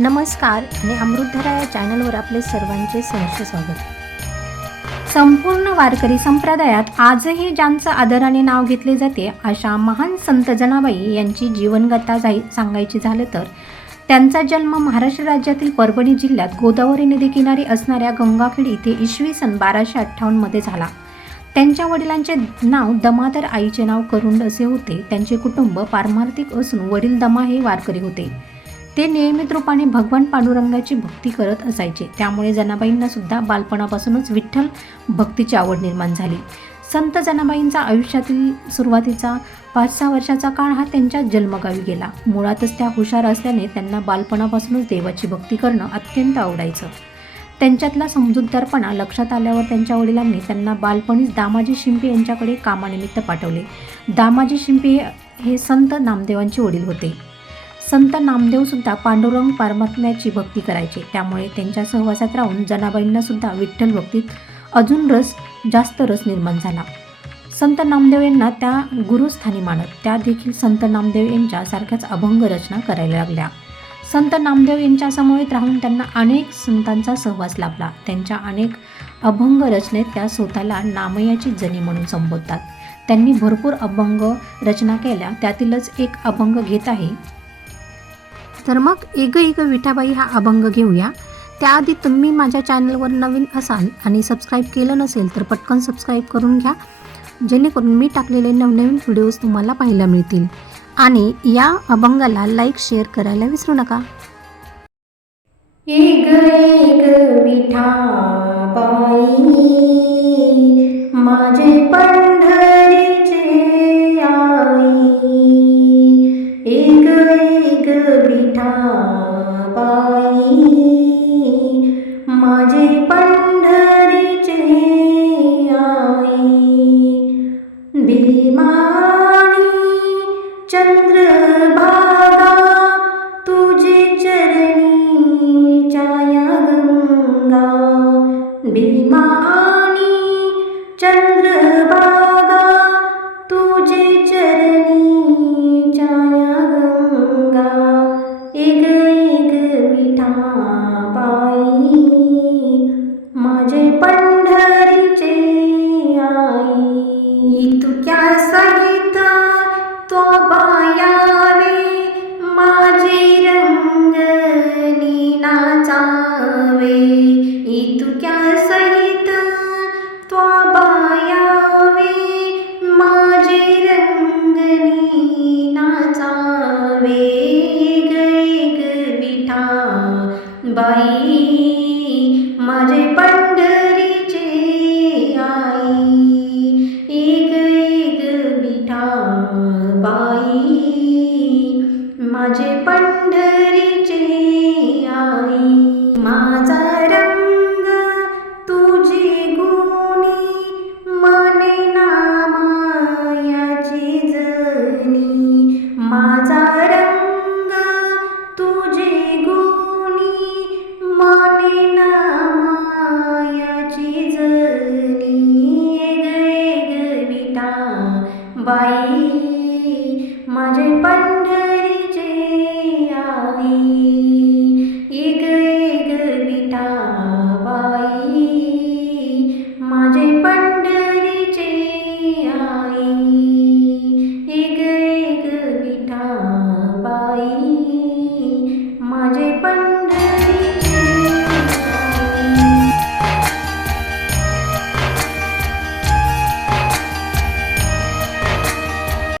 नमस्कार मी अमृतधरा या चॅनलवर आपले सर्वांचे सहर्ष स्वागत. संपूर्ण वारकरी संप्रदायात आजही ज्यांचं आदराने नाव घेतले जाते अशा महान संत जनाबाई यांची जीवनगता जाई सांगायची झालं तर त्यांचा जन्म महाराष्ट्र राज्यातील परभणी जिल्ह्यात गोदावरी नदीकिनारी असणाऱ्या गंगाखेड इथे इसवी सन बाराशे अठ्ठावन्नमध्ये झाला. त्यांच्या वडिलांचे नाव दमादर आईचे नाव करुंड असे होते. त्यांचे कुटुंब पारमार्थिक असून वडील दमा हे वारकरी होते. ते नियमित रूपाने भगवान पांडुरंगाची भक्ती करत असायचे. त्यामुळे जनाबाईंना सुद्धा बालपणापासूनच विठ्ठल भक्तीची आवड निर्माण झाली. संत जनाबाईंचा आयुष्यातील सुरुवातीचा पाच सहा वर्षाचा काळ हा त्यांच्या जन्मगावी गेला. मुळातच त्या हुशार असल्याने त्यांना बालपणापासूनच देवाची भक्ती करणं अत्यंत आवडायचं. त्यांच्यातला समजूतदारपणा लक्षात आल्यावर त्यांच्या वडिलांनी त्यांना बालपणीच दामाजी शिंपे यांच्याकडे कामानिमित्त पाठवले. दामाजी शिंपे हे संत नामदेवांचे वडील होते. संत नामदेवसुद्धा पांडुरंग पारमात्म्याची भक्ती करायचे. त्यामुळे त्यांच्या सहवासात राहून जनाबाईंना सुद्धा विठ्ठल भक्तीत अजून रस जास्त रस निर्माण झाला. संत नामदेव यांना त्या गुरुस्थानी मानत त्या देखील संत नामदेव यांच्या सारख्याच अभंग रचना करायला लागल्या. संत नामदेव यांच्या समवेत राहून त्यांना अनेक संतांचा सहवास लाभला. त्यांच्या अनेक अभंग रचनेत त्या स्वतःला नामयाची जनी म्हणून संबोधतात. त्यांनी भरपूर अभंग रचना केल्या. त्यातीलच एक अभंग घेत आहे. तर मग एग एग विठाबाई हा अभंग घेऊया. त्याआधी तुम्ही माझ्या चॅनलवर नवीन असाल आणि सबस्क्राईब केलं नसेल तर पटकन सबस्क्राईब करून घ्या. जेणेकरून मी टाकलेले नवनवीन व्हिडिओज तुम्हाला पाहायला मिळतील. आणि या अभंगाला लाईक शेअर करायला विसरू नका. एक एक विठा विठाबाई माझे पंढरीचे आई। भीमानी चंद्रभागा तुझे चरणी छाया गंगा भीमा आणि विठाबाई माझे पंढरीचे आई. तुझ्या सहित तो बायावे. माझे रंगनी नाचावे तुझ्या सहित तो बायावे. माझे रंगनी नाचावे ग ग विठा बाई बाई माझे पण